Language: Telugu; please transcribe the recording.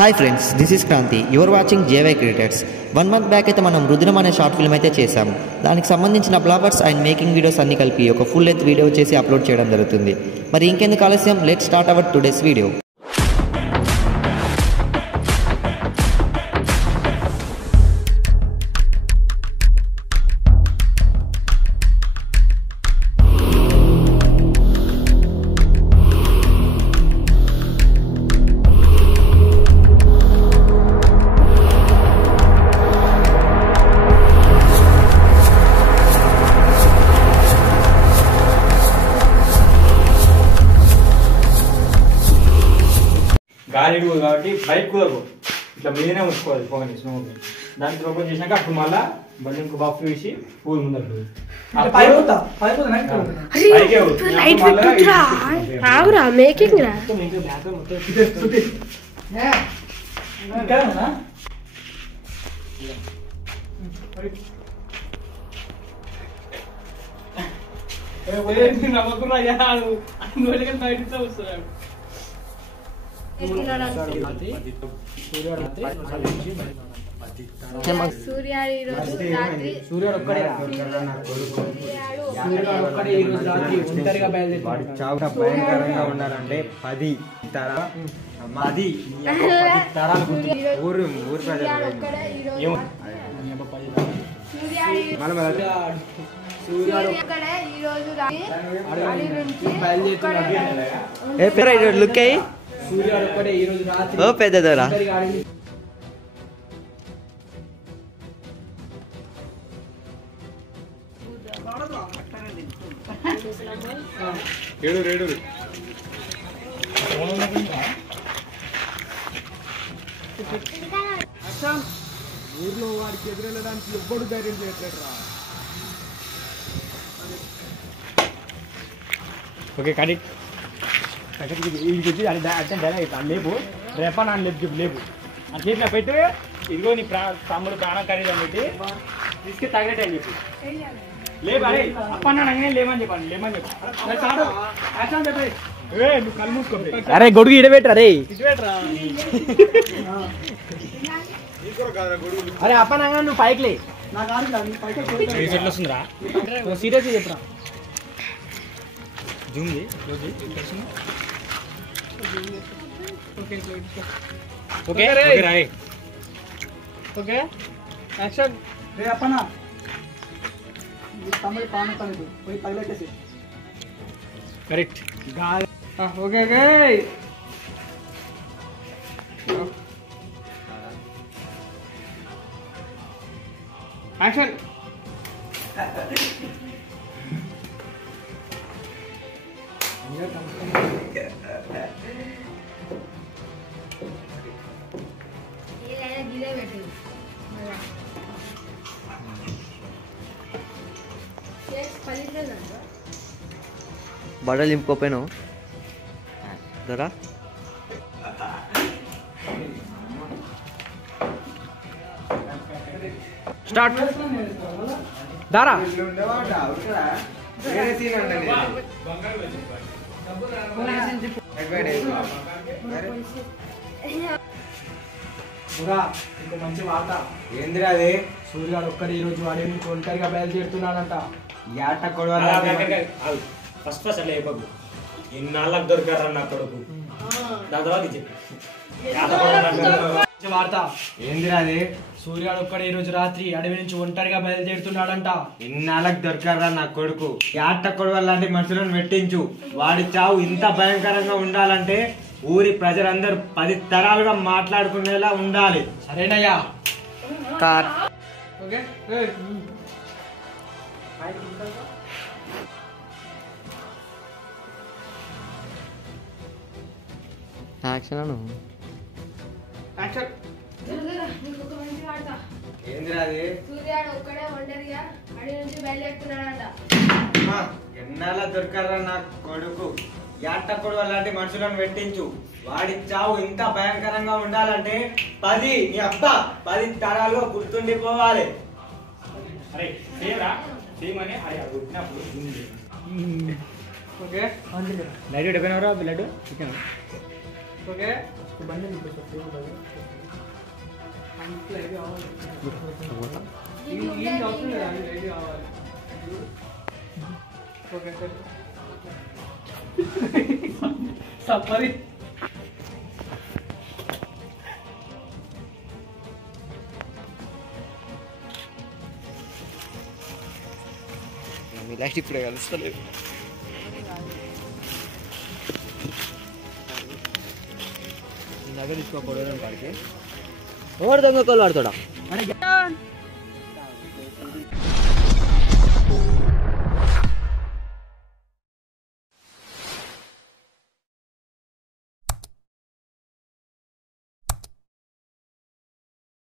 Hi friends, this is Kranti. Your watching JY creators. 1 month back అయితే మనం రుద్రం అనే షార్ట్ ఫిల్మ్ అయితే చేశాము. దానికి సంబంధించిన బ్లాగర్స్ అండ్ మేకింగ్ వీడియోస్ అన్ని కలిపి ఒక ఫుల్ లెంత్ వీడియో చేసి అప్లోడ్ చేయడం జరుగుతుంది. మరి ఇంకెందుకు ఆలస్యం, let's start our today's video. గాలి కాబట్టి బైక్ కుదరదు, ఇట్లా మీదనే ఉంచుకోవాలి ఫోన్ స్నోకి. దానికి ఓపెన్ చేసినాక అప్పుడు మళ్ళా బల్లింకు బాక్స్ వేసి పూలు ముందర భయంకరంగా ఉండాలంటే 10 తరాలు ఊరు ప్రజలు లుక్ అయ్యి ఓ పెద్దదోరా. ఊర్లో వాడికి ఎదురెళ్ళడానికి ఎవ్వడు ధైర్యం చేయట్లేదు రా. ఓకే కరెక్ట్ లేపు రేపా నాన్న లేపు లేపు అని చేతిలో పెట్టి ఇదిగో నీ తమ్ముడు ప్రాణం ఖరీదు అని పెట్టి తీసుకు తగినట్టు అని చెప్పి లేపు. అరే అప్పన్నాడు లేమని చెప్పండి, లేమని చెప్పి నువ్వు కళ్ళు మూసుకో. అరే గొడుగు ఇడబెట్టరా రే, ఇటుబెట్టరా. అరే అప్పనంగా నువ్వు పైకి లే, ఎట్లా వస్తుందిరా సీరియస్ చెప్పరా. జూమ్ ఓకే రాయ్. Okay action. రే అప్పనా తమిళ పాన తమిళ పోయి తగిలేసి కరెక్ట్. Okay okay action. బట్టలు నింపుకోపోయాను దొరా. స్టార్ట్ దారా. ఇంకో మంచి వార్త. ఏందిరా అది? సూర్యగాడు ఒక్కడే ఈ రోజు వాడి నుంచి ఒంటరిగా బయలుదేరుతున్నాడంట. యాట కొడవల ఫస్ట్ అట్లా చెప్పకు, ఇన్నాళ్ళకి దొరికారా నా కొడుకు. దాని తర్వాత చెప్పు వార్త. ఏందిరా అది? సూర్యగాడు ఒక్కడే ఈ రోజు రాత్రి అడవి నుంచి ఒంటరిగా బయలుదేరుతున్నాడంట. ఇన్నాళ్ళకి దొరకరా నా కొడుకు. యాట కొడవల లాంటి మనుషులను పెట్టించు. వాడి చావు ఇంత భయంకరంగా ఉండాలంటే ఊరి ప్రజలందరూ 10 తరాలుగా మాట్లాడుకునేలా ఉండాలి. సరేనయ్యా. కార్ ఓకే యాక్షన్ అను. యాక్షన్. ఏందిరా అది? సూర్యాడు ఒక్కడే ఒంటరిగా అడవి నుంచి బయలుదేరుతున్నాడంట. ఎన్నాళ్ళ దొరకరా నా కొడుకు. యాట కొడవల లాంటి మనుషులను పెట్టించు. వాడి చావు ఇంత భయంకరంగా ఉండాలంటే 10 తరాలుగా గుర్తుండిపోవాలి. అరే సేరా సేమని అది వచ్చినప్పుడు ఓకే లడ్డు డెబ్బై బ్లడ్ చికెన్ ఓకే బండి సప్పరి మీ లైట్ ఇప్పుడే కలుస్తలేదు. నగ తీసుకోకూడదు కాడికి ఎవరు దొంగ కోళ్ళు ఆడుతాడా?